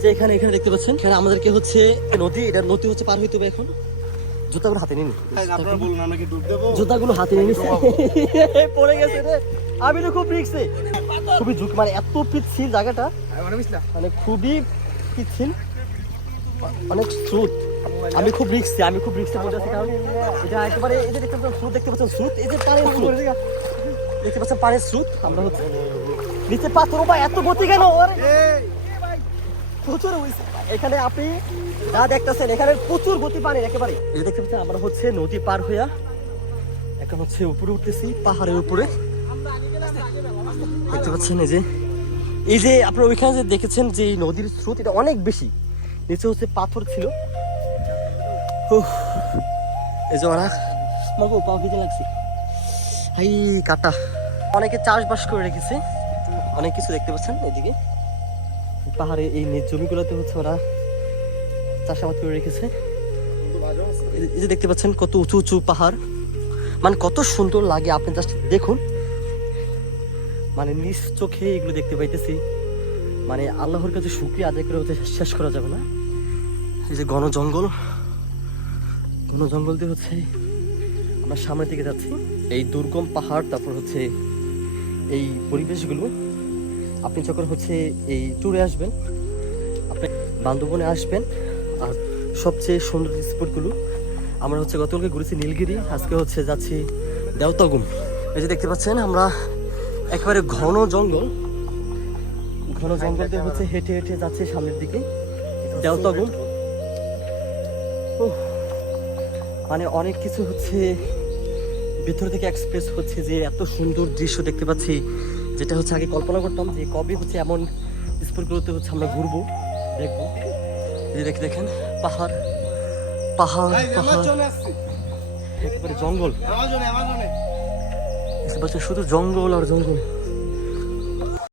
যে এখানে দেখতে পাচ্ছেন, এখানে আমাদেরকে হচ্ছে নদী, এটা নদী হচ্ছে পার হইতে হবে এখন। জুতাগুলো হাতে নিন, জুতাগুলো হাতে নিয়ে নিচ্ছে, পড়ে গেছে রে। আমি তো খুব রিস্কে, খুবই ঝুঁকি, মানে এত পিচ্ছিল জায়গাটা, মানে খুবই পিচ্ছিল, অনেক স্রোত। আমি খুব রিস্কে মধ্যে আছি, কারণ এটা একেবারে এই যে দেখতে পাচ্ছেন স্রোত, দেখতে পাচ্ছেন স্রোত, এই যে পানির স্রোত দেখতে পাচ্ছেন, পানির স্রোত। আমরা হচ্ছে নিচে পাথর, বা এত গতি কেন? প্রচুর হয়েছে এখানে, আপনি যা দেখতেছেন এখানে প্রচুর গতি পানির একেবারে। এই দেখতে পাচ্ছেন আমরা হচ্ছে নদী পার হইয়া এখন হচ্ছে উপরে উঠতেছি, পাহাড়ের উপরে দেখতে পাচ্ছেন। এই যে আপনারা ওইখানে যে দেখেছেন যে নদীর স্রোত, এটা অনেক বেশি, নিচে হচ্ছে পাথর ছিল। এই যে ওরা আমাকে পাও খেতে লাগছে, হাই কাটা। অনেকে চাষবাস করে রেখেছে, অনেক কিছু দেখতে পাচ্ছেন এদিকে পাহাড়ে, এই নিজ জমিগুলোতে হচ্ছে ওরা চাষাবাদ করে রেখেছে। এই যে দেখতে পাচ্ছেন কত উঁচু উঁচু পাহাড়, মানে কত সুন্দর লাগে, আপনি জাস্ট দেখুন, মানে নিজ চোখে এগুলো দেখতে পাইতেছি, মানে আল্লাহর কাছে শুকরিয়া আদায় করে হচ্ছে শেষ করা যাবে না। এই যে ঘন জঙ্গল দিয়ে হচ্ছে আমরা সামনের দিকে যাচ্ছি। এই দুর্গম পাহাড়, তারপর হচ্ছে এই পরিবেশগুলো, আপনি যখন হচ্ছে এই ট্যুরে আসবেন, আপনি বান্দরবনে আসবেন, আর সবচেয়ে সুন্দর স্পটগুলো, আমরা হচ্ছে গতকালকে ঘুরেছি নীলগিরি, আজকে হচ্ছে যাচ্ছি দেওতাগুম। এই যে দেখতে পাচ্ছেন আমরা একেবারে ঘন জঙ্গল দিয়ে হচ্ছে হেঁটে হেঁটে যাচ্ছে সামনের দিকে দেওতাগুম। মানে অনেক কিছু হচ্ছে ভেতর থেকে এক্সপ্রেস হচ্ছে, যে এত সুন্দর দৃশ্য দেখতে পাচ্ছি, যেটা হচ্ছে আগে কল্পনা করতাম যে কবে হচ্ছে এমন স্পটগুলোতে হচ্ছে আমরা ঘুরবো, দেখবো। এই যে দেখেন পাহাড় একেবারে জঙ্গল, শুধু জঙ্গল আর জঙ্গল।